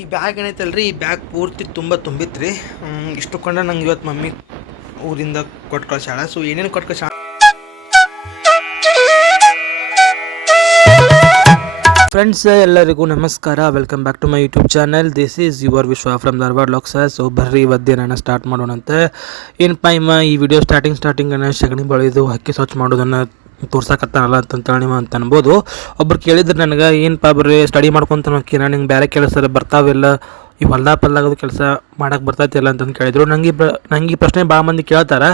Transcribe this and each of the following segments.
ಈ ಬ್ಯಾಗ್ ಏನೈತಲ್ರಿ, ಈ ಬ್ಯಾಗ್ ಪೂರ್ತಿ ತುಂಬಿತ್ತು ರೀ. ಇಷ್ಟು ಕೊಂಡ ನಂಗೆ ಇವತ್ತು ಮಮ್ಮಿ ಊರಿಂದ ಕೊಟ್ಟು ಕಳ್ಸ್ಯಾಳ. ಸೊ ಏನೇನು ಕೊಟ್ಟು ಕಳ್ಸ್ಯಾಳ ಫ್ರೆಂಡ್ಸ್, ಎಲ್ಲರಿಗೂ ನಮಸ್ಕಾರ. Welcome back to my YouTube channel. This is your Vishwa from Dharwad looks. So ಬರ್ರಿ ಇವತ್ತೇ ನಾನು ಸ್ಟಾರ್ಟ್ ಮಾಡೋಣಂತೆ. ಏನಪ್ಪ ಈ ವಿಡಿಯೋ ಸ್ಟಾರ್ಟಿಂಗ್ ಸಗಣಿ ಬಳಿದು ಹಕ್ಕಿ ಸ್ವಚ್ಛ ಮಾಡೋದನ್ನು ತೋರ್ಸಕತ್ತಾನಲ್ಲ ಅಂತೇಳಿ ನೀವು ಅಂತ ಅನ್ಬೋದು. ಒಬ್ರು ಕೇಳಿದ್ರು ನನಗೆ, ಏನಪ್ಪ ಬರ್ರಿ ಸ್ಟಡಿ ಮಾಡ್ಕೊತ ಹೋಗ್ತೀನ, ನಿಂಗೆ ಬೇರೆ ಕೆಲಸ ಬರ್ತಾವಿಲ್ಲ, ಈ ಹೊಲ್ದಾಪಲ್ಲಾಗೋದು ಕೆಲಸ ಮಾಡೋಕೆ ಬರ್ತೈತಿಲ್ಲ ಅಂತಂದು ಕೇಳಿದ್ರು. ನಂಗೆ ಈ ಪ್ರಶ್ನೆ ಭಾಳ ಮಂದಿ ಕೇಳ್ತಾರೆ.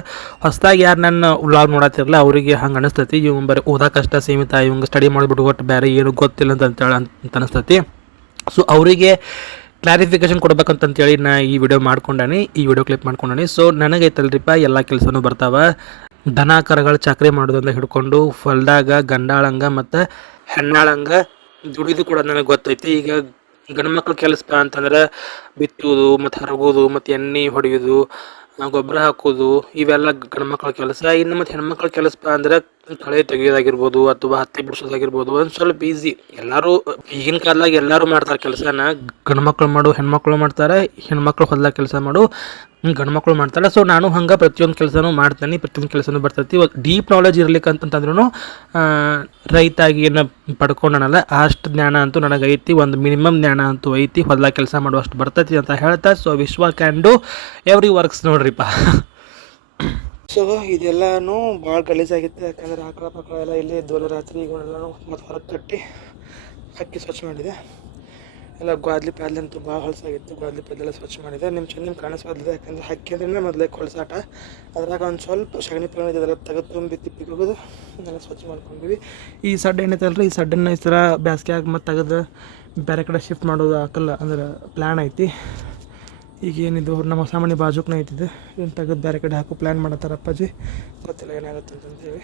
ಹೊಸದಾಗಿ ಯಾರು ನನ್ನ ವ್ಲಾಗ್ ನೋಡತ್ತಿರಲ್ಲ ಅವರಿಗೆ ಹಂಗೆ ಅನಿಸ್ತೈತಿ, ಇವ್ ಬರೀ ಓದೋಕಷ್ಟ ಸೀಮಿತ, ಇವಂಗೆ ಸ್ಟಡಿ ಮಾಡಿಬಿಟ್ಟು ಒಟ್ಟು ಬೇರೆ ಏನು ಗೊತ್ತಿಲ್ಲ ಅಂತ ಅನಿಸ್ತೈತಿ. ಸೊ ಅವರಿಗೆ ಕ್ಲಾರಿಫಿಕೇಷನ್ ಕೊಡ್ಬೇಕಂತಂತೇಳಿ ನಾ ಈ ವಿಡಿಯೋ ಕ್ಲಿಪ್ ಮಾಡ್ಕೊಂಡಾನಿ. ಸೊ ನನಗೈತಲ್ರಿಪ್ಪ ಎಲ್ಲ ಕೆಲಸನೂ ಬರ್ತಾವೆ. ದನ ಕರಗಳು ಚಾಕ್ರಿ ಮಾಡೋದಂತ ಹಿಡ್ಕೊಂಡು ಹೊಲ್ದಾಗ ಗಂಡಾಳಂಗ ಮತ್ತು ಹೆಣ್ಣಾಳಂಗ ದುಡಿದು ಕೂಡ ನನಗೆ ಗೊತ್ತೈತಿ. ಈಗ ಗಂಡು ಮಕ್ಳು ಕೆಲಸ ಅಂತಂದ್ರೆ ಬಿತ್ತೋದು ಮತ್ತು ಹರಗೋದು ಮತ್ತು ಎಣ್ಣೆ ಹೊಡೆಯೋದು, ಗೊಬ್ಬರ ಹಾಕೋದು, ಇವೆಲ್ಲ ಗಂಡು ಮಕ್ಳ ಕೆಲಸ. ಇನ್ನು ಮತ್ತು ಹೆಣ್ಮಕ್ಳ ಕೆಲಸ ಅಂದ್ರೆ ಕಳೆ ತೆಗೆಯೋದಾಗಿರ್ಬೋದು ಅಥವಾ ಹತ್ತಿ ಬಿಡಿಸೋದಾಗಿರ್ಬೋದು, ಒಂದು ಸ್ವಲ್ಪ ಈಸಿ. ಎಲ್ಲರೂ ಈಗಿನ ಕಾಲದಾಗ ಎಲ್ಲರೂ ಮಾಡ್ತಾರೆ ಕೆಲಸನ. ಗಂಡು ಮಕ್ಳು ಮಾಡು, ಹೆಣ್ಮಕ್ಳು ಮಾಡ್ತಾರೆ, ಹೆಣ್ಮಕ್ಳು ಹೊಲ್ದಾಗ ಕೆಲಸ ಮಾಡು, ಗಂಡು ಮಕ್ಳು ಮಾಡ್ತಾರೆ. ಸೊ ನಾನು ಹಂಗೆ ಪ್ರತಿಯೊಂದು ಕೆಲಸನೂ ಮಾಡ್ತೀನಿ, ಪ್ರತಿಯೊಂದು ಕೆಲಸನೂ ಬರ್ತೈತಿ. ಇವಾಗ ಡೀಪ್ ನಾಲೆಜ್ ಇರ್ಲಿಕ್ಕೆ ಅಂತಂದ್ರೂ ರೈತಾಗಿ ಏನು ಪಡ್ಕೊಂಡನಲ್ಲ ಅಷ್ಟು ಜ್ಞಾನ ಅಂತೂ ನನಗೈತಿ, ಒಂದು ಮಿನಿಮಮ್ ಜ್ಞಾನ ಅಂತೂ ಐತಿ, ಹೊಲ್ದಾಗ ಕೆಲಸ ಮಾಡುವಷ್ಟು ಬರ್ತೈತಿ ಅಂತ ಹೇಳ್ತಾ. So Vishwa can do every works ನೋಡ್ರಿಪ್ಪ. ಸೊ ಇದೆಲ್ಲನೂ ಭಾಳ ಗಲೀಜಾಗಿತ್ತು, ಯಾಕಂದರೆ ಆಕಳ ಪಕ್ಕಳ ಎಲ್ಲ ಇಲ್ಲೇ ಇದ್ದವಲ್ಲ ರಾತ್ರಿ. ಈಗೆಲ್ಲನೂ ಮತ್ತು ಹೊರಗೆ ಕಟ್ಟಿ ಹಕ್ಕಿ ಸ್ವಚ್ಛ ಮಾಡಿದೆ. ಎಲ್ಲ ಗಾದ್ಲಿ ಪ್ಯಾದ್ಲಿ ಅಂತೂ ಭಾಳ ಹೊಲಸಾಗಿತ್ತು, ಗಾದ್ಲಿ ಪ್ಯಾದೆಲ್ಲ ಸ್ವಚ್ಛ ಮಾಡಿದೆ. ನಿಮ್ಮ ಕಾಣಿಸ್ಬೋದಿದೆ, ಯಾಕಂದರೆ ಹಕ್ಕಿ ಅಂದ್ರೆ ಮೊದಲೇ ಕೊಳಸಾಟ. ಅದ್ರಾಗ ಒಂದು ಸ್ವಲ್ಪ ಸಗಣಿ ಪಗಣಿ ಇದೆಲ್ಲ ತೆಗೆದು ತುಂಬಿ ತಿಪ್ಪಿಗೆ ಹೋಗೋದು ಎಲ್ಲ ಸ್ವಚ್ಛ ಮಾಡ್ಕೊಂಡ್ವಿ. ಈ ಸಡ್ಡು ಏನೈತಲ್ರಿ, ಈ ಸಡ್ಡನ್ನು ಈ ಥರ ಬ್ಯಾಸ್ಗ್ಯಾಗ ಮತ್ತು ತೆಗೆದು ಬೇರೆ ಕಡೆ ಶಿಫ್ಟ್ ಮಾಡೋದು ಹಾಕಲ್ಲ ಅಂದ್ರೆ ಪ್ಲ್ಯಾನ್ ಐತಿ. ಈಗ ಏನಿದು ನಮ್ಮ ಹೊಸ ಮನೆ ಬಾಜುಕ್ನ ಐತಿದೆ, ಏನು ತೆಗೆದು ಬೇರೆ ಕಡೆ ಹಾಕೋ ಪ್ಲ್ಯಾನ್ ಮಾಡತ್ತಾರ ಅಪ್ಪಾಜಿ. ಗೊತ್ತಿಲ್ಲ ಏನಾಗುತ್ತೆ ಅಂತಂತೇಳಿ.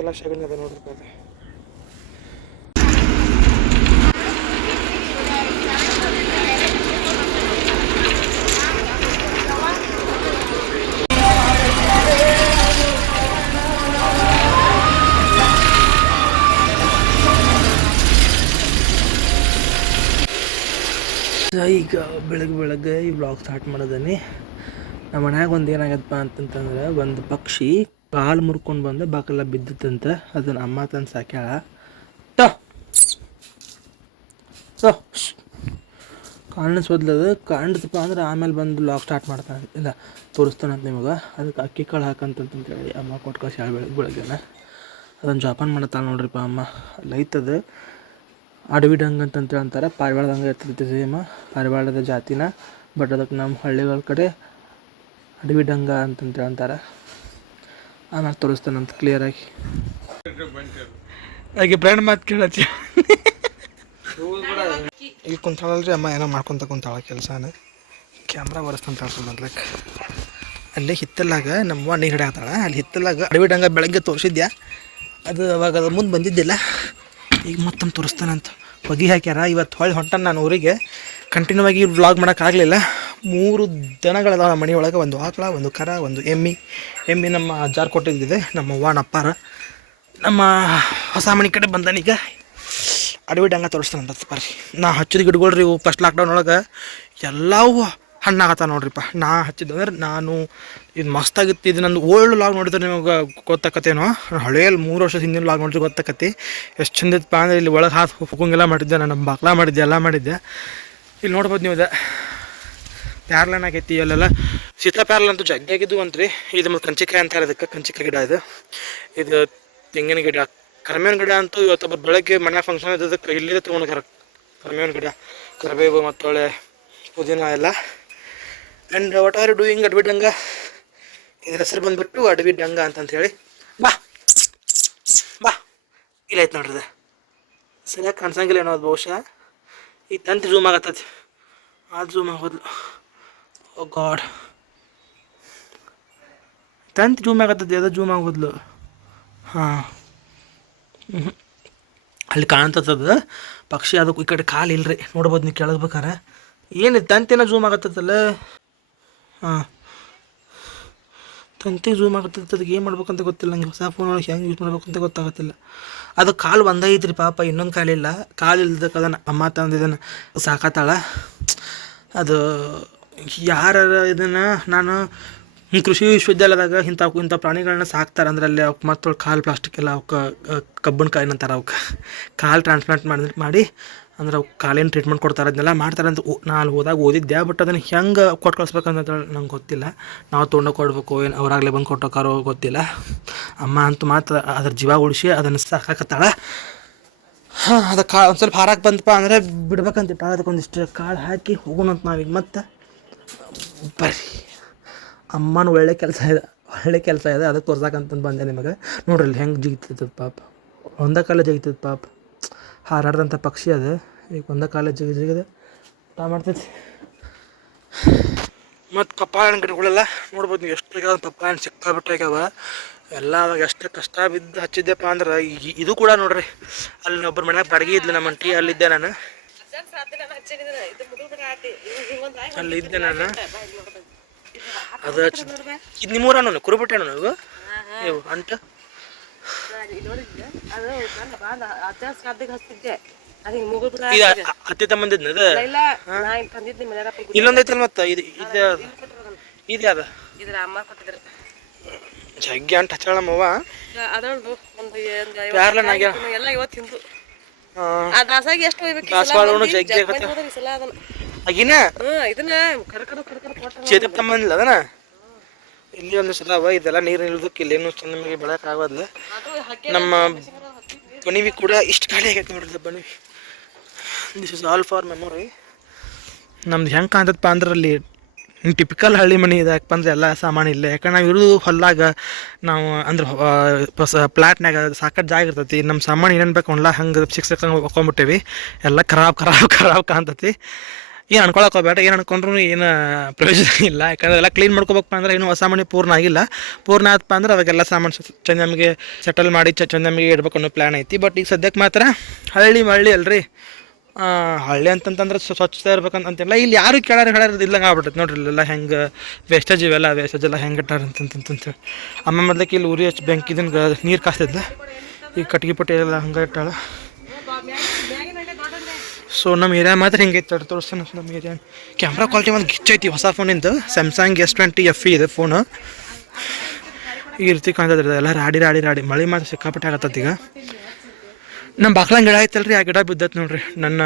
ಎಲ್ಲ ಸಗಣಿ ಅದ ನೋಡ್ರಿ ಅದು. ಈಗ ಬೆಳಗ್ಗೆ ಈ ವ್ಲಾಗ್ ಸ್ಟಾರ್ಟ್ ಮಾಡೋದನಿ. ನಮ್ಮ ಮನ್ಯಾಗ ಒಂದು ಏನಾಗತ್ತಪ್ಪ ಅಂತಂತಂದ್ರೆ, ಒಂದು ಪಕ್ಷಿ ಕಾಲು ಮುರ್ಕೊಂಡು ಬಂದು ಬಾಕಲ್ಲ ಬಿದ್ದಿತ್ತಂತೆ. ಅದನ್ನು ಅಮ್ಮ ತಂದು ಸಾಕ್ಯಾಳ. ಸೊ ಕಾಣಿಸೋದ್ಲದು ಕಾಣಿಸಪ್ಪ ಅಂದ್ರೆ ಆಮೇಲೆ ಬಂದು ವ್ಲಾಗ್ ಸ್ಟಾರ್ಟ್ ಮಾಡ್ತಾನೆ, ಇಲ್ಲ ತೋರಿಸ್ತಾನಂತ ನಿಮಗೆ. ಅದಕ್ಕೆ ಅಕ್ಕಿ ಕಾಳು ಹಾಕಂತಂತೇಳಿ ಅಮ್ಮ ಕೊಟ್ಟು ಕಳ್ಸಿ ಬೆಳಗ್ಗೆನ ಅದನ್ನು ಜೋಪಾನ ಮಾಡತ್ತಾಳ ನೋಡ್ರಿಪ್ಪ ಅಮ್ಮ. ಲೈತದ ಅಡವಿ ಡಂಗ್ ಅಂತಂತೇಳಿ ಅಂತಾರೆ. ಪಾರಿವಾಳದಂಗೆ ಇರ್ತೈತಿ ಸೇಮ, ಪಾರಿವಾಳದ ಜಾತಿನ. ಬಟ್ ಅದಕ್ಕೆ ನಮ್ಮ ಹಳ್ಳಿಗಳ ಕಡೆ ಅಡವಿ ಡಂಗ ಅಂತಂತೇಳಿ ಅಂತಾರೆ. ಆಮೇಲೆ ತೋರಿಸ್ತಾನಂತ ಕ್ಲಿಯರಾಗಿ. ಹಾಗೆ ಬ್ರ್ಯಾಂಡ್ ಮಾತು ಕೇಳತ್ತಿ. ಇಲ್ಲಿ ಕುಂತಾಳಲ್ರಿ ಅಮ್ಮ, ಏನೋ ಮಾಡ್ಕೊತ ಕುಂತಾಳ ಕೆಲಸನ. ಕ್ಯಾಮ್ರಾ ಬರೆಸ್ತಂತಾಳ ಮೊದ್ಲಕ್ಕೆ. ಅಲ್ಲಿ ಹಿತ್ತಲಾಗ ನಮ್ಮವ್ವ ನೀರು ಹಿಡಿಯತ್ತಾಳ. ಅಲ್ಲಿ ಹಿತ್ತಲಾಗ ಅಡವಿ ಡಂಗ ಬೆಳಗ್ಗೆ ತೋರಿಸಿದ್ಯಾ, ಅದು ಅವಾಗ ಅದು ಮುಂದೆ ಬಂದಿದ್ದಿಲ್ಲ. ಈಗ ಮತ್ತೊಮ್ಮೆ ತೋರಿಸ್ತಾನಂತ. ಹೊಗೆ ಹಾಕ್ಯಾರ. ಇವತ್ತು ಹೊಂಟಾನ ನಾನು ಊರಿಗೆ. ಕಂಟಿನ್ಯೂ ಆಗಿ ವ್ಲಾಗ್ ಮಾಡೋಕ್ಕಾಗಲಿಲ್ಲ. 3 ದನಗಳದಾವ ನಮ್ಮ ಮನೆ ಒಳಗೆ, ಒಂದು ಆಕಳ, ಒಂದು ಕರ, ಒಂದು ಎಮ್ಮಿ ನಮ್ಮ ಅಜ್ಜಾರು ಕೊಟ್ಟಿದ್ದಿದೆ, ನಮ್ಮ ಅವ್ವನ ಅಪ್ಪಾರ. ನಮ್ಮ ಹೊಸ ಮನೆ ಕಡೆ ಬಂದಾನೀಗ. ಅಡವಿ ಡಂಗ ತೋರಿಸ್ತಾನಂತ ಬರ್ರಿ. ನಾ ಹಚ್ಚಿದ ಗಿಡಗಳ್ರಿ ಇವು ಫಸ್ಟ್ ಲಾಕ್ಡೌನ್ ಒಳಗೆ ಎಲ್ಲವೂ ಹಣ್ಣಾಗತ್ತ ನೋಡ್ರಿಪ್ಪ. ನಾ ಹಚ್ಚಿದಂದ್ರೆ ನಾನು ಇದು ಮಸ್ತಾಗಿತ್ತು. ಇದು ನಂದು ಓಲ್ಡ್ ಲಾಗ್ ನೋಡಿದ್ರೆ ನಿಮಗೆ ಗೊತ್ತಾಕತ್ತೇನೋ. ಹಳೆಯಲ್ಲಿ 3 ವರ್ಷದ ಹಿಂದಿನ ಲಾಗ್ ನೋಡಿದ್ರೆ ಗೊತ್ತಾಕತಿ ಎಷ್ಟು ಚಂದ ಇತ್ತಪ್ಪ ಅಂದರೆ. ಇಲ್ಲಿ ಒಳಗೆ ಹುಕ್ಕಂಗೆಲ್ಲ ಮಾಡಿದ್ದೆ, ನಾನು ಬಾಕ್ಲ ಮಾಡಿದ್ದೆ, ಎಲ್ಲ ಮಾಡಿದ್ದೆ. ಇಲ್ಲಿ ನೋಡ್ಬೋದು ನೀವು. ಇದೆ ಪ್ಯಾರ್ಲನ್ ಆಗೈತಿ ಅಲ್ಲೆಲ್ಲ. ಸೀತಾ ಪ್ಯಾರ್ಲ ಅಂತೂ ಜಗ್ಗಿಯಾಗಿದ್ದು ಅಂತ್ರಿ. ಇದು ಮತ್ತು ಕಂಚಿಕಾಯಿ ಅಂತಾರೆ, ಅದಕ್ಕೆ ಕಂಚಿಕಾಯಿ ಗಿಡ. ಇದು ತೆಂಗಿನ ಗಿಡ. ಕರಿಬೇವಿನ ಗಿಡ ಅಂತೂ ಇವತ್ತು ಬೆಳಗ್ಗೆ ಮನೆ ಫಂಕ್ಷನ್ ಇದ್ದದಕ್ಕೆ ಇಲ್ಲಿದೆ ತೊಗೊಂಡ್ಯಾರ. ಕರಿಬೇವಿನ ಗಿಡ, ಕರಿಬೇವು ಮತ್ತು ಒಳ್ಳೆ ಪುದೀನ ಎಲ್ಲ. And what are you doing ಅಡವಿ ಡಂಗ? ಇದ್ರ ಹೆಸರು ಬಂದುಬಿಟ್ಟು ಅಡವಿ ಡಂಗ ಅಂತಂತೇಳಿ. ಬಾ ಇಲ್ಲ ಐತೆ ನೋಡ್ರಿ. ಸರಿಯಾಗಿ ಕಾಣಿಸಂಗಿಲ್ಲ ಏನೋ ಅದು ಬಹುಶಃ. ಈ ತಂತಿ ಝೂಮ್ ಆಗತ್ತೈತಿ, ಅದು ಝೂಮ್ ಆಗೋದ್ಲು. ಓ ಗಾಡ್, ತಂತಿ ಝೂಮ್ ಆಗತ್ತೈತಿ, ಅದು ಝೂಮ್ ಆಗೋದ್ಲು. ಹಾಂ, ಅಲ್ಲಿ ಕಾಣ್ತದ ಪಕ್ಷಿ. ಅದಕ್ಕೆ ಈ ಕಡೆ ಕಾಲು ಇಲ್ರಿ, ನೋಡ್ಬೋದು ನೀವು ಕೆಳಗ್ಬೇಕಾರೆ. ಏನು ತಂತಿನ ಝೂಮ್ ಆಗತ್ತಲ್ಲ. ಹಾಂ, ತಂತಿಗೆ ಝೂಮ್ ಆಗತ್ತೈತೆ, ಅದಕ್ಕೆ ಏನು ಮಾಡ್ಬೇಕಂತ ಗೊತ್ತಿಲ್ಲ ನಂಗೆ. ಹೊಸ ಫೋನ್ ಒಳಗೆ ಹೆಂಗೆ ಯೂಸ್ ಮಾಡ್ಬೇಕಂತ ಗೊತ್ತಾಗತ್ತಿಲ್ಲ. ಅದು ಕಾಲು ಒಂದೈತ್ರಿ ಪಾಪ, ಇನ್ನೊಂದು ಕಾಲಿಲ್ಲ. ಕಾಲು ಇಲ್ದಕ್ಕೆ ಅದನ್ನು ಅಮ್ಮ ತಂದಿದ್ದನ್ನು ಸಾಕತ್ತಾಳ. ಅದು ಯಾರ ಇದನ್ನು ನಾನು ಕೃಷಿ ವಿಶ್ವವಿದ್ಯಾಲಯದಾಗ ಇಂಥ ಪ್ರಾಣಿಗಳನ್ನ ಸಾಕ್ತಾರೆ ಅಂದ್ರೆ ಅಲ್ಲಿ ಅವಕ್ಕೆ ಮತ್ತೊಳಗೆ ಕಾಲು ಪ್ಲಾಸ್ಟಿಕ್ ಎಲ್ಲ ಅವಕ್ಕೆ ಕಬ್ಬನ ಕಾಯಿನ ಅಂತಾರೆ, ಅವಕ್ಕೆ ಕಾಲು ಟ್ರಾನ್ಸ್ಪ್ಲಾಂಟ್ ಮಾಡಿ ಅಂದ್ರೆ ಅವ್ಕೆ ಕಾಲಿನ ಟ್ರೀಟ್ಮೆಂಟ್ ಕೊಡ್ತಾರೆ, ಅದನ್ನೆಲ್ಲ ಮಾಡ್ತಾರೆ ಅಂತ ನಾನು ಹೋದಾಗ ಓದಿದ್ದೆ. ಬಟ್ ಅದನ್ನು ಹೆಂಗೆ ಕೊಟ್ಟು ಕಳಿಸ್ಬೇಕಂತ ನಂಗೆ ಗೊತ್ತಿಲ್ಲ. ನಾವು ತೊಗೊಂಡು ಕೊಡಬೇಕು, ಏನು ಅವರಾಗಲೇ ಬಂದು ಕೊಟ್ಟೋಕಾರೋ ಗೊತ್ತಿಲ್ಲ. ಅಮ್ಮ ಅಂತೂ ಮಾತ್ರ ಅದ್ರ ಜೀವ ಉಳಿಸಿ ಅದನ್ನು ಸಾಕಾಕತ್ತಾಳ. ಹಾಂ, ಅದು ಒಂದು ಸ್ವಲ್ಪ ಹಾರಕ್ಕೆ ಬಂತಪ್ಪ ಅಂದರೆ ಬಿಡ್ಬೇಕಂತಿಟ್ಟ. ಅದಕ್ಕೊಂದಿಷ್ಟು ಕಾಳು ಹಾಕಿ ಹೋಗೋಣಂತ ನಾವೀಗ. ಮತ್ತು ಬರ್ರಿ, ಅಮ್ಮನ ಒಳ್ಳೆ ಕೆಲಸ ಇದೆ, ಅದಕ್ಕೆ ತೋರ್ಸಕ್ಕಂತಂದು ಬಂದೆ ನಿಮಗೆ. ನೋಡ್ರಿ ಹೆಂಗೆ ಜಿಗಿತದ ಪಾಪ, ಒಂದೇ ಕಾಲ ಜಿಗಿತದ ಪಾಪ. ಹಾರಾಡ್ದಂಥ ಪಕ್ಷಿ ಅದು. ಈಗ ಒಂದೇ ಕಾಲ ಜಿಗಿದ ಊಟ ಮಾಡ್ತೈತಿ. ಮತ್ತು ಪಪ್ಪಾಯ ಹಣ್ಣು ಗಿಡಗಳೆಲ್ಲ ನೋಡ್ಬೋದು ನೀವು, ಎಷ್ಟು ಆಗ್ಯಾವ ಪಪ್ಪಾಯ ಹಣ್ಣು ಸಿಕ್ಕಾಬಿಟ್ಟು ಆಗ್ಯಾವ ಎಲ್ಲ. ಅವಾಗ ಎಷ್ಟು ಕಷ್ಟ ಬಿದ್ದು ಹಚ್ಚಿದ್ದೆಪ್ಪ ಅಂದ್ರೆ ಇದು ಕೂಡ ನೋಡ್ರಿ, ಅಲ್ಲಿ ಒಬ್ಬರ ಮನ್ಯಾಗ ಬಾಡಿಗೆ ಇದ್ಲು ನಮ್ಮ ಅಂಟಿ, ಅಲ್ಲಿದ್ದೆ ನಾನು. ಅಲ್ಲಿದ್ದೆ ನಾನು, ಅದು ಇದು ನಿಮ್ಮೂರ ನಾನು ಕುರುಬಿಟ್ಟೆ ನನಗೂ ಇವು ಅಂಟು ಹತ್ತಿ ತಮ್ಮಂದಿದ್ನ ಅದು ಇಲ್ಲೊಂದೈತಲ್ಲ. ಮತ್ತು ಇದು ಯಾವ್ದು ಜಗ್ಗಿ ಅಂಟು ಹಚ್ಚಳಮ್ಮವ್ವ ಪ್ಯಾರ್ಲನಾಗ್ಯ ಜಗ್ಗಿ ಆಗಿನ ಚೇತಪ್ ತಮ್ಮಂದಿಲ್ಲ ಅದನ್ನ. ಇಲ್ಲಿ ಒಂದು ಸಲ ಇದೆಲ್ಲ ನೀರು ನಿಲ್ಲೋದಕ್ಕೆ ಇಲ್ಲೇನು ಚಂದ ನಮಗೆ ಬೆಳಕಾಗಲ್ಲ. ನಮ್ಮ ಬಣಿವಿ ಕೂಡ ಇಷ್ಟು ಖಾಲಿ ಆಗೈತೆ ನೋಡ್ರಿ ಬಣಿವಿ. This is all for memory. ನಮ್ದು ಹೆಂಗೆ ಕಾಣ್ತದಪ್ಪ ಅಂದ್ರೆ ಅಲ್ಲಿ ಟಿಪಿಕಲ್ ಹಳ್ಳಿ ಮನೆ ಇದೆ. ಯಾಕಪ್ಪ ಅಂದ್ರೆ ಎಲ್ಲ ಸಾಮಾನು ಇಲ್ಲ. ಯಾಕಂದ್ರೆ ನಾವು ಇರೋದು ಹೊಲ್ದಾಗ, ನಾವು ಅಂದ್ರೆ ಪ್ಲಾಟ್ನಾಗ ಸಾಕಷ್ಟು ಜಾಗ ಇರ್ತೈತಿ. ನಮ್ಮ ಸಾಮಾನು ಏನೇನು ಬೇಕು ಒಣ್ಲ ಹಂಗೆ ಸಿಕ್ಸಕ್ಕೆ ಹೋಗ್ಕೊಂಬಿಟ್ಟೇವಿ. ಎಲ್ಲ ಖರಾಬ್ ಕಾಣ್ತೈತಿ. ಏನು ಅನ್ಕೊಳಕ್ಕೆ ಹೋಗ್ಬೇಡ, ಏನು ಅನ್ಕೊಂಡ್ರು ಏನು ಪ್ರಯೋಜನ ಇಲ್ಲ. ಯಾಕಂದ್ರೆ ಎಲ್ಲ ಕ್ಲೀನ್ ಮಾಡ್ಕೋಬೇಕಪ್ಪ ಅಂದ್ರೆ ಇನ್ನೂ ಹೊಸ ಮನೆ ಪೂರ್ಣ ಆಗಿಲ್ಲ. ಪೂರ್ಣ ಆತಪ್ಪ ಅಂದ್ರೆ ಅವಾಗೆಲ್ಲ ಸಾಮಾನು ಚಂದ ನಮಗೆ ಸೆಟಲ್ ಮಾಡಿ ಚಂದ ನಮಗೆ ಇಡ್ಬೇಕು ಅನ್ನೋ ಪ್ಲ್ಯಾನ್ ಐತಿ. ಬಟ್ ಈಗ ಸದ್ಯಕ್ಕೆ ಮಾತ್ರ ಹಳ್ಳಿ ಅಲ್ರಿ, ಹಳ್ಳಿ ಅಂತಂತಂದ್ರೆ ಸ್ವಚ್ಛತೆ ಇರ್ಬೇಕಂತಿಲ್ಲ. ಇಲ್ಲಿ ಯಾರು ಹೇಳೋದು ಇಲ್ಲ ಆಗ್ಬಿಟ್ಟೈತೆ ನೋಡ್ರಿ. ಇಲ್ಲೆಲ್ಲ ಹೆಂಗೆ ವೇಸ್ಟೇಜ್ ವೇಸ್ಟೇಜ್ ಎಲ್ಲ ಹೆಂಗೆ ಇಟ್ಟಾರ ಅಂತಂತಂತ. ಅಮ್ಮ ಮೊದಲಕ್ಕೆ ಇಲ್ಲಿ ಉರಿ ಹಚ್ಚಿ ಬೆಂಕಿ ಇದನ್ನು ನೀರು ಕಾಸ್ತಿದ್ದ, ಈಗ ಕಟ್ಗೆ ಪಟ್ಟಿ ಎಲ್ಲ ಹಂಗೆ ಇಟ್ಟಾಳ. ಸೊ ನಮ್ಮ ಏರಿಯಾ ಮಾತ್ರ ಹಿಂಗೈತೆ ತೋರಿಸ್ತಾನೆ. ನಮ್ಮ ಏರಿಯಾ ಕ್ಯಾಮ್ರಾ ಕ್ವಾಲಿಟಿ ಒಂದು ಗಿಚ್ಚೈತಿ ಹೊಸ ಫೋನಿಂದು. ಸ್ಯಾಮ್ಸಂಗ್ S20 FE ಇದೆ ಫೋನು. ಈ ರೀತಿ ಕಾಣ್ತದ್ರಿ, ಎಲ್ಲ ರಾಡಿ ಮಳೆ ಮಾತ್ರ ಸಿಕ್ಕಾಪಟ್ಟೆ ಆಗತ್ತದ. ಈಗ ನಮ್ಮ ಬಾಕ್ಲಂಗೆ ಗಿಡ ಐತಲ್ರಿ, ಆ ಗಿಡ ಬಿದ್ದತ್ ನೋಡ್ರಿ. ನನ್ನ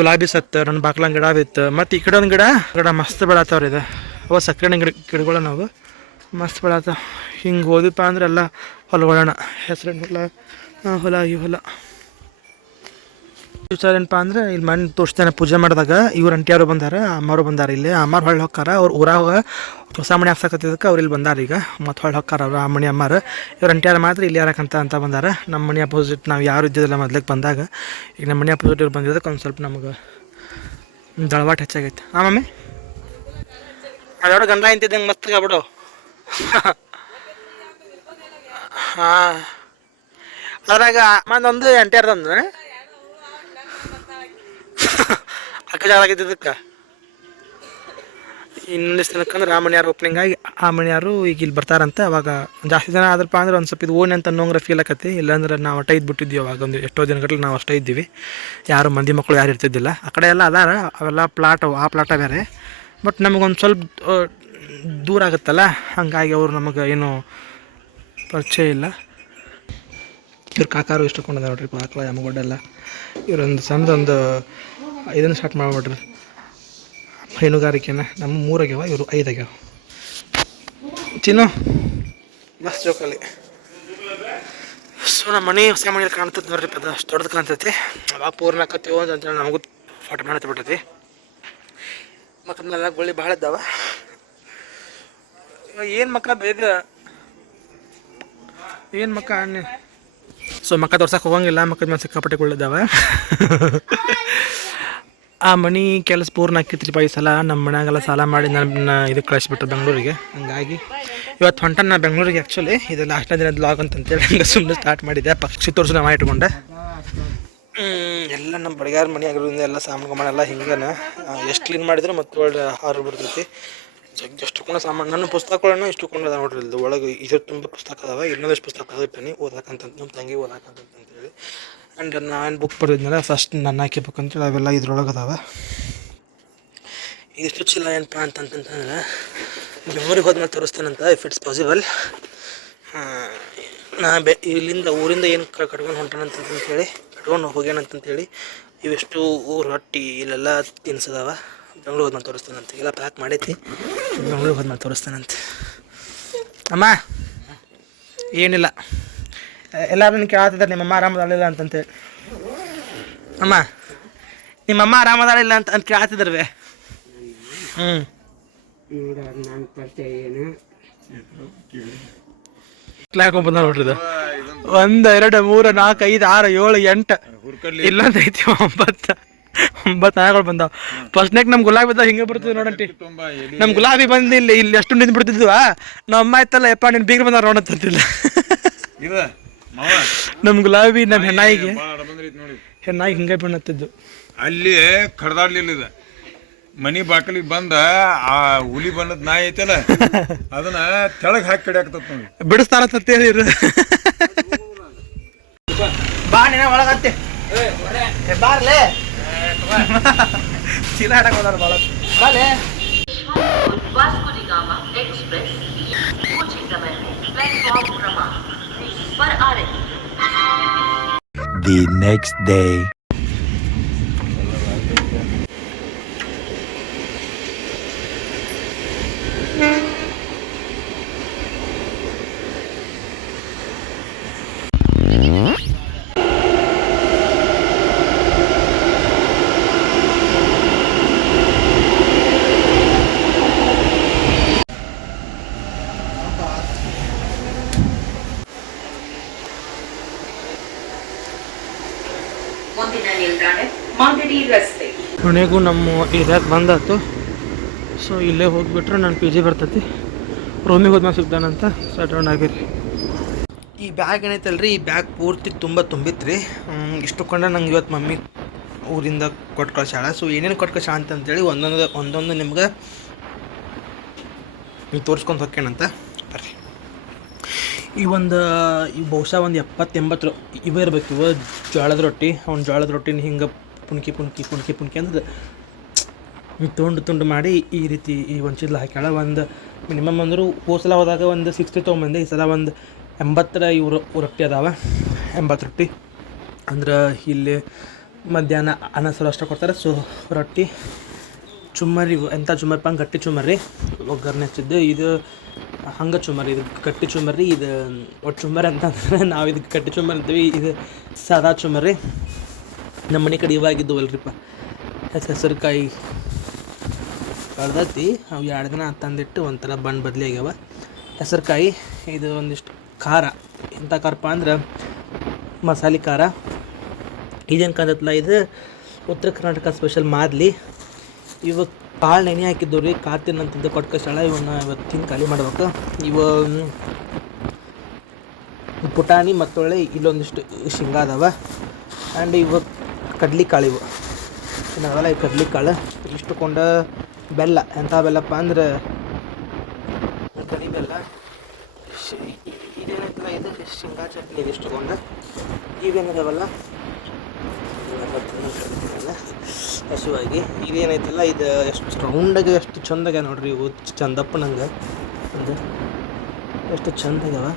ಗುಲಾಬಿ ಸತ್ತು, ನನ್ನ ಬಾಕ್ಲಂಗೆ ಗಿಡ ಬಿತ್ತು. ಮತ್ತು ಈ ಕಡೆ ಒಂದು ಗಿಡ ಮಸ್ತ್ ಬೆಳತ್ತವ್ರಿ. ಇದು ಅವ ಸಕ್ಕರೆ ಗಿಡಗಳ ನಾವು ಮಸ್ತ್ ಬೆಳತ್ತಾವ. ಹಿಂಗೆ ಓದಿಪ್ಪ ಅಂದ್ರೆ ಎಲ್ಲ ಹೊಲಗಳಣ ಹೆಸರಿನ ಹೊಲ ಈ ಹೊಲ. ವಿಚಾರ ಏನಪ್ಪ ಅಂದ್ರೆ ಇಲ್ಲಿ ಮನೆ ತೋರಿಸ್ತಾನೆ ಪೂಜೆ ಮಾಡಿದಾಗ ಇವ್ರು ಅಂಟಿಯವರು ಬಂದಾರ, ಅಮ್ಮರು ಬಂದಾರ. ಇಲ್ಲಿ ಅಮ್ಮರು ಹೊಳ್ಳಿ ಹೊಕ್ಕಾರ. ಅವ್ರು ಊರಾಗ ಹೊಸ ಮನೆ ಹಾಕ್ಸಕತ್ತಿದ್ದಕ್ಕೆ ಅವ್ರು ಇಲ್ಲಿ ಬಂದಾರ. ಈಗ ಮತ್ತು ಹೊಳ್ಳಿ ಹೊಕ್ಕಾರ ಅವ್ರು ಆ ಮನೆ ಅಮ್ಮರು. ಇವ್ರು ಅಂಟಿಯಾರ ಮಾತ್ರ ಇಲ್ಲಿ ಯಾರಕ್ಕಂತ ಬಂದಾರ. ನಮ್ಮ ಮನೆ ಅಪೋಸಿಟ್ ನಾವು ಯಾರು ಇದ್ದಿದ್ದಿಲ್ಲ ಮೊದ್ಲಿಗೆ ಬಂದಾಗ. ಈಗ ನಮ್ಮ ಮನೆ ಅಪೋಸಿಟ್ ಇವ್ರು ಬಂದಿದ್ದಕ್ಕೆ ಒಂದು ಸ್ವಲ್ಪ ನಮಗೆ ದಳವಾಟ ಹೆಚ್ಚಾಗೈತೆ. ಮಮ್ಮಿ ಅದೆರಡು ಗಂಡ ಇಂತಿದ್ದಂಗೆ ಮಸ್ತ್ ಆಗ್ಬಿಡು. ಹಾಂ, ಅದ್ರಾಗ ಒಂದು ಅಂಟಿಯಾರ್ದಂದ್ರೆ ಅಕ್ಕ ಜಾಗ ಆಗಿದ್ದಕ್ಕೆ ಇನ್ನೊಂದಿಷ್ಟು ದಿನಕ್ಕಂದ್ರೆ ಆ ಮನೆಯಾರು ಓಪನಿಂಗ್ ಆಗಿ ಆ ಮನೆಯಾರು ಈಗ ಇಲ್ಲಿ ಬರ್ತಾರಂತೆ. ಅವಾಗ ಜಾಸ್ತಿ ಜನ ಆದ್ರಪ್ಪ ಅಂದ್ರೆ ಒಂದು ಸ್ವಲ್ಪ ಇದು ಓಣಿ ಅಂತ ಅನ್ನೋಂಗ್ರೆ ಫೀಲ್ ಆಕತಿ. ಇಲ್ಲಾಂದ್ರೆ ನಾವು ಅಷ್ಟೇ ಇದ್ಬಿಟ್ಟಿದ್ವಿ. ಅವಾಗ ಒಂದು ಎಷ್ಟೋ ದಿನಗಟ್ಟಲೆ ನಾವು ಅಷ್ಟೇ ಇದ್ದೀವಿ. ಯಾರು ಮಂದಿ ಮಕ್ಕಳು ಯಾರು ಇರ್ತಿದ್ದಿಲ್ಲ. ಆ ಕಡೆ ಎಲ್ಲ ಅದಾರ, ಅವೆಲ್ಲ ಪ್ಲಾಟ್, ಆ ಪ್ಲಾಟ ಬೇರೆ. ಬಟ್ ನಮಗೊಂದು ಸ್ವಲ್ಪ ದೂರ ಆಗುತ್ತಲ್ಲ, ಹಾಗಾಗಿ ಅವರು ನಮಗೆ ಏನು ಪರಿಚಯ ಇಲ್ಲ. ಇವ್ರು ಕಾಕಾರು ಇಷ್ಟಕೊಂಡ ನೋಡ್ರಿ, ಪಾಕ್ಲ ಯಮಗೊಡ್ಡೆಲ್ಲ. ಇವರೊಂದು ಸಣ್ಣದೊಂದು ಇದನ್ನು ಸ್ಟಾರ್ಟ್ ಮಾಡ್ಬಿಟ್ರಿ ಹೈನುಗಾರಿಕೆನ. ನಮ್ಮ 3 ಆಗ್ಯಾವ, ಇವರು 5 ಆಗ್ಯಾವ. ಚಿನ್ನು ಮಸ್ತ್ ಜೋಕಲ್ಲಿ. ಸೊ ನಮ್ಮ ಮನೆ ಹೊಸ ಮನೇಲಿ ಕಾಣ್ತದೆ ನೋಡ್ರಿ, ಅದು ಅಷ್ಟು ದೊಡ್ಡದು ಕಾಣ್ತೈತಿ. ಅವಾಗ ಪೂರ್ಣ ಆಕತ್ತೀವೋ ಅಂತೇಳಿ ನಮಗೂ ಫೋಟೋ ಮಾಡತ್ತೆ ಬಿಟ್ಟೈತಿ. ಮಕ್ಕಳನ್ನೆಲ್ಲ ಗುಳ್ಳಿ ಭಾಳ ಇದ್ದಾವ. ಏನು ಮಕ್ಕ ಬೇಗ ಏನು ಮಕ್ಕ ಅಣ್ಣ. ಸೊ ಮಕ್ಕ ತೋರ್ಸಕ್ಕೆ ಹೋಗಂಗಿಲ್ಲ, ಮಕ್ಕದ ಮೇಲೆ ಸಿಕ್ಕಾಪಟ್ಟೆಗಳಿದ್ದಾವೆ. ಆ ಮನೆ ಕೆಲಸ ಪೂರ್ಣ ಆಕಿತ್ರಿಪ್ಪ ಈ ಸಲ. ನಮ್ಮ ಮನ್ಯಾಗೆಲ್ಲ ಸಾಲ ಮಾಡಿ ನನ್ನ ಇದಕ್ಕೆ ಕಳಿಸ್ಬಿಟ್ರು ಬೆಂಗಳೂರಿಗೆ. ಹಂಗಾಗಿ ಇವತ್ತು ಹೊಂಟನ ನಾ ಬೆಂಗಳೂರಿಗೆ. ಆ್ಯಕ್ಚುಲಿ ಇದು ಲಾಸ್ಟ್ನೇ ದಿನದ ಬ್ಲಾಗ್ ಅಂತಂತೇಳಿ ಹಂಗೆ ಸುಮ್ಮನೆ ಸ್ಟಾರ್ಟ್ ಮಾಡಿದ್ದೆ. ಪಕ್ಷಿ ತೋರಿಸು ನಾವು ಇಟ್ಕೊಂಡೆ. ಎಲ್ಲ ನಮ್ಮ ಬಡಿಗಾರ ಮನೆ ಆಗಿರೋದ್ರಿಂದ ಎಲ್ಲ ಸಾಮಾನುಗಳೆಲ್ಲ ಹಿಂಗನ ಎಷ್ಟು ಕ್ಲೀನ್ ಮಾಡಿದ್ರು ಮತ್ತು ಒಳ್ಳೆ ಹಾರು ಬಿಡ್ತೈತಿ. ಎಷ್ಟುಕೊಂಡ ಸಾಮಾನು ನನ್ನ ಪುಸ್ತಕಗಳನ್ನು ಇಷ್ಟುಕೊಂಡು ಅದ ನೋಡ್ರಿ ಇಲ್ಲಿ ಒಳಗೆ ಇದ್ರ ತುಂಬ ಪುಸ್ತಕ ಅದಾವ ಇನ್ನೊಂದಷ್ಟು ಪುಸ್ತಕ ಅದಿಟ್ಟನಿ ಓದಾಕಂತ ನಮ್ಮ ತಂಗಿ ಓದಾಕಂತ ಅಂತೇಳಿ. ಆ್ಯಂಡ್ ನಾನು ಬುಕ್ ಬರೆದಿದ್ನಲ್ಲ ಫಸ್ಟ್ ನನ್ನ ಹಾಕಿಬೇಕಂತೇಳಿ ಅವೆಲ್ಲ ಇದ್ರೊಳಗೆ ಅದಾವ. ಇದಿಷ್ಟು ಚಲೋ ಏನಪ್ಪ ಅಂತಂತಂದ್ರೆ ಬೆಂಗಳೂರಿಗೆ ಹೋದ್ಮೇಲೆ ತೋರಿಸ್ತೇನಂತ ಇಫ್ ಇಟ್ಸ್ ಪಾಸಿಬಲ್. ನಾ ಇಲ್ಲಿಂದ ಊರಿಂದ ಏನು ಕಟ್ಕೊಂಡು ಹೊಂಟಾನಂತಂತೇಳಿ ಕಟ್ಕೊಂಡು ಹೋಗ್ಯಾನಂತಂತೇಳಿ ಇವೆಷ್ಟು ರೊಟ್ಟಿ ಇಲ್ಲೆಲ್ಲ ತಿನ್ಸದಾವ. ಬೆಂಗ್ಳೂರಿಗೆ ಹೋದ್ಮೇಲೆ ತೋರಿಸ್ತೇನಂತ ಎಲ್ಲ ಪ್ಯಾಕ್ ಮಾಡೈತಿ. ಬೆಂಗ್ಳೂರಿಗೆ ಹೋದ್ಮೇಲೆ ತೋರಿಸ್ತೇನಂತೆ. ಅಮ್ಮ ಏನಿಲ್ಲ, ಎಲ್ಲರೂ ನನಗೆ ಕೇಳತ್ತಿದ್ದಾರೆ ನಿಮ್ಮಮ್ಮ ಆರಾಮದಾಳಿಲ್ಲ ಅಂತಂತೇಳಿ. ಅಮ್ಮ ನಿಮ್ಮಮ್ಮ ಆರಾಮದಾಳಿಲ್ಲ ಅಂತ ಕೇಳತ್ತಿದ್ದಾರೆ. ಬಂದ ನೋಡ್ರಿ 1 2 3 4 5 6 7 8 ಇಲ್ಲೊಂದು ಐತಿ 9 ನಾಯಿಗಳು ಬಂದಾವ. ಫಸ್ಟ್ನಾಗ ನಮ್ಮ ಗುಲಾಬಿ ಇದ್ದಾಗ ಹಿಂಗೆ ಬರ್ತದೆ ನೋಡಂಟಿ. ನಮ್ಮ ಗುಲಾಬಿ ಬಂದು ಇಲ್ಲಿ ಎಷ್ಟು ನಿಂತು ಬಿಡ್ತಿದ್ವ. ನಮ್ಮ ಅಮ್ಮ ಆಯ್ತಲ್ಲ ಯಪ್ಪ ನಿನ್ನ ಬೀಗ್ರು ಬಂದಾರ ನೋಡಂತಿಲ್ಲ. ನಮ್ಮ ಗುಲಾಬಿ ನಮ್ಮ ಹೆಣ್ಣಾಯಿಗೆ ಹಿಂಗೆ ಬಣ್ಣತ್ತಿದ್ದು ಅಲ್ಲಿ ಕಡ್ದಾಡ್ಲಿಲ್ಲ. ಮನಿ ಬಾಕಲಿಗೆ ಬಂದ ಆ ಹುಲಿ ಬಣ್ಣದ ನಾಯಿ ಐತಲ್ಲ ಅದನ್ನ ತೆಳಗ್ ಹಾಕಿ ಕಡಿಯಾಕತ್ತ ನೋಡಿ ಬಿಡಿಸ್ತಾರತ್ತೇಳಿ ಬಾ ನೀನ ಒಳಗತ್ತೆ ಬಾರ್ಲೆ ಚೀಲ ಹಾಡಕ್ ಹೋದಾರ ಬಾಳ ಬಾಲೆ. The next day. ಕೊನೆಗೂ ನಮ್ಮ ಏರಿಯಾಗೆ ಬಂದಾಯ್ತು. ಸೊ ಇಲ್ಲೇ ಹೋಗಿಬಿಟ್ರೆ ನನ್ನ ಪಿ ಜಿ ಬರ್ತೈತಿ. ರೂಮಿಗೆ ಹೋದ್ಮೇಲೆ ಸಿಗ್ತಾನಂತ ಸೆಟೌನ್ ಆಗಿರಿ. ಈ ಬ್ಯಾಗ್ ಏನೈತಲ್ರಿ, ಈ ಬ್ಯಾಗ್ ಪೂರ್ತಿ ತುಂಬಿತ್ತು ರೀ. ಇಷ್ಟುಕೊಂಡ ನಂಗೆ ಇವತ್ತು ಮಮ್ಮಿ ಊರಿಂದ ಕೊಟ್ಟು ಕಳ್ಸಾಳ. ಸೊ ಏನೇನು ಕೊಟ್ಟು ಕಳ್ಸಾಳ ಅಂತಂತೇಳಿ ಒಂದೊಂದು ನಿಮ್ಗೆ ತೋರಿಸ್ಕೊಂಡು ಹೋಗ್ಕೇನಂತ ಬರ್ರಿ. ಈ ಬಹುಶಃ ಒಂದು 70-80 ಇವೇ ಇರ್ಬೇಕು. ಇವ ಜೋಳದ ರೊಟ್ಟಿ. ಜೋಳದ ರೊಟ್ಟಿನ ಹಿಂಗೆ ಪುಣ್ಕಿ ಅಂದ್ರೆ ತುಂಡು ಮಾಡಿ ಈ ರೀತಿ ಈ ಒಂದು ಚೀಲ ಹಾಕ್ಯಾಳ. ಒಂದು ಮಿನಿಮಮ್ ಅಂದರೂ ಸಲ ಹೋದಾಗ ಒಂದು 60 ತೊಗೊಂಬಂದೆ. ಈ ಸಲ ಒಂದು 80 ಇವರು ರೊಟ್ಟಿ ಅದಾವ. 80 ರೊಟ್ಟಿ ಅಂದ್ರೆ ಇಲ್ಲಿ ಮಧ್ಯಾಹ್ನ ಅನ್ನ ಸಾರು ಅಷ್ಟೇ ಕೊಡ್ತಾರೆ. ಸೊ ರೊಟ್ಟಿ ಚುಮ್ಮರಿ, ಎಂಥ ಚುಮ್ಮರಿಪ್ಪ ಹಂಗೆ ಗಟ್ಟಿ ಚುಮ್ಮರಿ ಒಗ್ಗರಣೆ ಹಚ್ಚಿದ್ದು. ಇದು ಹಂಗೆ ಚುಮ್ಮರಿ, ಇದು ಗಟ್ಟಿ ಚುಮ್ಮರಿ. ಇದು ಒಟ್ಟು ಚುಮ್ಮರಿ ಅಂತಂದ್ರೆ ನಾವು ಇದಕ್ಕೆ ಗಟ್ಟಿ ಚುಮ್ಮರಿ ಅಂತೀವಿ. ಇದು ಸಾದಾ ಚುಮ್ಮರಿ. ನಮ್ಮ ಮನೆ ಕಡೆ ಇವಾಗಿದ್ದು ಅಲ್ರಿಪ್ಪ ಹೆಸರು ಕಾಯಿ ಕಳ್ದೈತಿ. ಅವು 2 ದಿನ ತಂದಿಟ್ಟು ಒಂಥರ ಬಣ್ಣ ಬದಲಿ ಆಗ್ಯಾವ. ಹೆಸರು ಕಾಯಿ ಇದು ಒಂದಿಷ್ಟು ಖಾರ. ಎಂಥ ಖಾರಪ್ಪ ಅಂದ್ರೆ ಮಸಾಲೆ ಖಾರ. ಇದೇನು ಕಂದತ್ತಲ್ಲ, ಇದು ಉತ್ತರ ಕರ್ನಾಟಕ ಸ್ಪೆಷಲ್ ಮಾದಲಿ. ಇವಾಗ ಕಾಳು ನೆನೆ ಹಾಕಿದ್ದು ರೀ, ಕಾತಿನಂತದ್ದು ಕೊಟ್ಟು ಕಳ್ಸಾಳ. ಇವನ್ನ ಇವತ್ತಿನ ಖಾಲಿ ಮಾಡ್ಬೇಕು. ಪುಟಾಣಿ ಮತ್ತೊಳ್ಳೆ ಇಲ್ಲೊಂದಿಷ್ಟು ಶೇಂಗಾ ಅದಾವ. ಆ್ಯಂಡ್ ಇವಾಗ ಕಡ್ಲಿಕಾಳು ಇವು ನಾವೆಲ್ಲ ಈ ಕಡ್ಲಿಕಾಳು. ಇಷ್ಟುಕೊಂಡ ಬೆಲ್ಲ. ಎಂಥ ಬೆಲ್ಲಪ್ಪ ಅಂದ್ರೆ ಕಡಿ ಬೆಲ್ಲ. ಇದೇನೈತಲ್ಲ ಇದು ಶೇಂಗಾ ಚಟ್ನಿ. ಇದಿಷ್ಟುಕೊಂಡ ಇವೇನಿದಾವಲ್ಲ ಹಸುವಾಗಿ. ಇದೇನೈತಲ್ಲ ಇದು ಎಷ್ಟು ರೌಂಡಾಗಿ ಎಷ್ಟು ಚಂದಾಗ ನೋಡ್ರಿ. ಇವು ಚಂದಪ್ಪ ನಂಗೆ ಒಂದು ಎಷ್ಟು ಚಂದಾಗ್ಯಾವ.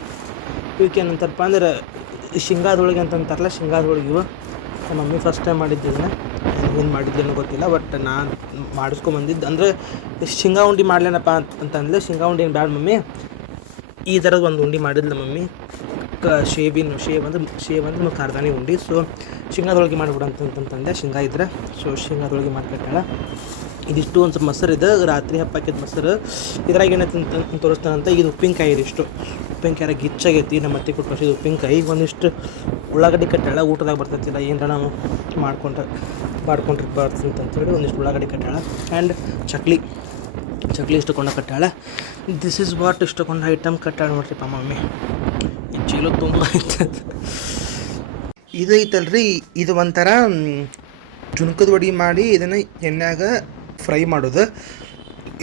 ಇವಕ್ಕೆ ಏನಂತಾರಪ್ಪ ಅಂದ್ರೆ ಶೇಂಗಾದೊಳಗೆ ಅಂತಂತಾರಲ್ಲ, ಶೇಂಗಾದೊಳಗೆ ಇವು. ನಮ್ಮ ಮಮ್ಮಿ ಫಸ್ಟ್ ಟೈಮ್ ಮಾಡಿದ್ದಿದ್ದನ್ನ ಏನು ಮಾಡಿದ್ದೇನೋ ಗೊತ್ತಿಲ್ಲ. ಬಟ್ ನಾನು ಮಾಡಿಸ್ಕೊಂಬಂದಿದ್ದು ಅಂದರೆ ಶೇಂಗಾ ಉಂಡೆ ಮಾಡ್ಲೇನಪ್ಪ ಅಂತಂದ್ರೆ ಶೇಂಗಾ ಉಂಡೆ ಏನು ಬ್ಯಾಡ ಮಮ್ಮಿ, ಈ ಥರದ್ದು ಒಂದು ಉಂಡೆ ಮಾಡಿದ್ಲ ಮಮ್ಮಿ. ಶೇವ್ ಅಂದ್ರೆ ಕಾರ್ದಾನಿ ಉಂಡೆ. ಸೊ ಶೇಂಗಾದೊಳಗೆ ಮಾಡಿಬಿಡು ಅಂತಂತಂದೆ. ಶೇಂಗಾ ಇದ್ರೆ ಸೊ ಶೇಂಗಾದೊಳಗೆ ಮಾಡ್ಕೊಟ್ಟಾಳ. ಇದಿಷ್ಟು ಒಂದು ಸ್ವಲ್ಪ ಮೊಸರು ಇದೆ, ರಾತ್ರಿ ಹಪ್ಪಾಕಿದ ಮೊಸರು. ಇದ್ರಾಗ ಏನೈತೆ ಅಂತ ತೋರಿಸ್ತಾನಂತ. ಇದು ಉಪ್ಪಿನಕಾಯಿ ಇದಿಷ್ಟು ಉಪ್ಪಿನಕಾಯಿ ಗಿಚ್ಚಾಗೈತಿ. ನಮ್ಮ ಅತ್ತೆ ಕೊಟ್ಟು ಕಳಿಸಿದ ಉಪ್ಪಿನಕಾಯಿ. ಒಂದಿಷ್ಟು ಉಳ್ಳಾಗಡ್ಡಿ ಕಟ್ಟಾಳ. ಊಟದಾಗ ಬರ್ತೈತಿಲ್ಲ ಏನರ ನಾವು ಮಾಡ್ಕೊಂಡಿರ್ಬಾರ್ದು ಅಂತಂತೇಳಿ ಒಂದಿಷ್ಟು ಉಳ್ಳಾಗಡ್ಡಿ ಕಟ್ಟಾಳ. ಆ್ಯಂಡ್ ಚಕ್ಲಿ ಇಷ್ಟುಕೊಂಡ ಕಟ್ಟಾಳ. ದಿಸ್ ಈಸ್ ವಾಟ್ ಇಷ್ಟುಕೊಂಡ ಐಟಮ್ ಕಟ್ಟಾಳ ನೋಡ್ರಿಪ್ಪ ಮಮ್ಮಿ. ಈ ಚೀಲ ತುಂಬ ಐತದ. ಇದು ಐತಲ್ರಿ, ಇದು ಒಂಥರ ಜುನ್ಕದ ವಡಿ ಮಾಡಿ ಇದನ್ನು ಎಣ್ಣೆಯಾಗ ಫ್ರೈ ಮಾಡೋದು.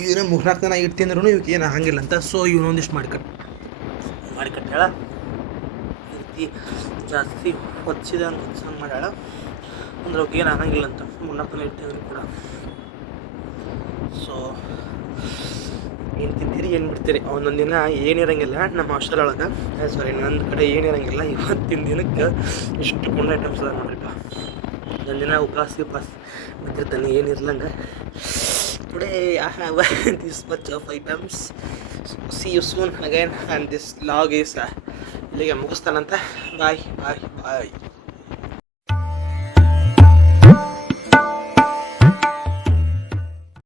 ಇದನ್ನ 3-4 ದಿನ ಇಡ್ತಿಂದ್ರೂ ಇವಕ್ಕೆ ಏನು ಆಗಂಗಿಲ್ಲ ಅಂತ. ಸೊ ಇವನೊಂದಿಷ್ಟು ಮಾಡಿಕಟ್ಟು ಹೇಳ ಈ ರೀತಿ ಜಾಸ್ತಿ ಹೊಚ್ಚಿದೆ ಹೊಚ್ಚಂಗೆ ಮಾಡ್ಯಾಳ ಅಂದ್ರೆ ಅವ್ಕೆ ಏನು ಆಗಂಗಿಲ್ಲ ಅಂತ 3-4 ದಿನ ಇಡ್ತಿದ್ರು ಕೂಡ. ಸೊ ಏನು ತಿಂತೀರಿ ಏನು ಬಿಡ್ತೀರಿ, ಒಂದೊಂದು ದಿನ ಏನಿರಂಗಿಲ್ಲ ನಮ್ಮ ಹಾಸ್ಟೆಲ್ ಒಳಗೆ, ಸಾರಿ ನನ್ನ ಕಡೆ ಏನಿರಂಗಿಲ್ಲ. ಇವತ್ತಿನ ದಿನಕ್ಕೆ ಇಷ್ಟು ಕೊಂಡ ಐಟಮ್ಸ್ ಅದ ನೋಡ್ರಿಪ್ಪ. ಒಂದೊಂದು ದಿನ ಉಪವಾಸ ಬಿದ್ದಿರ್ತಾನೆ ಏನಿರ್ಲಂಗೆ. Today I have this much of items. See you soon again and this vlog is ಇಲ್ಲಿಗೆ ಮುಗಿಸ್ತಾನಂತ. ಬಾಯ್ ಬಾಯ್ ಬಾಯ್.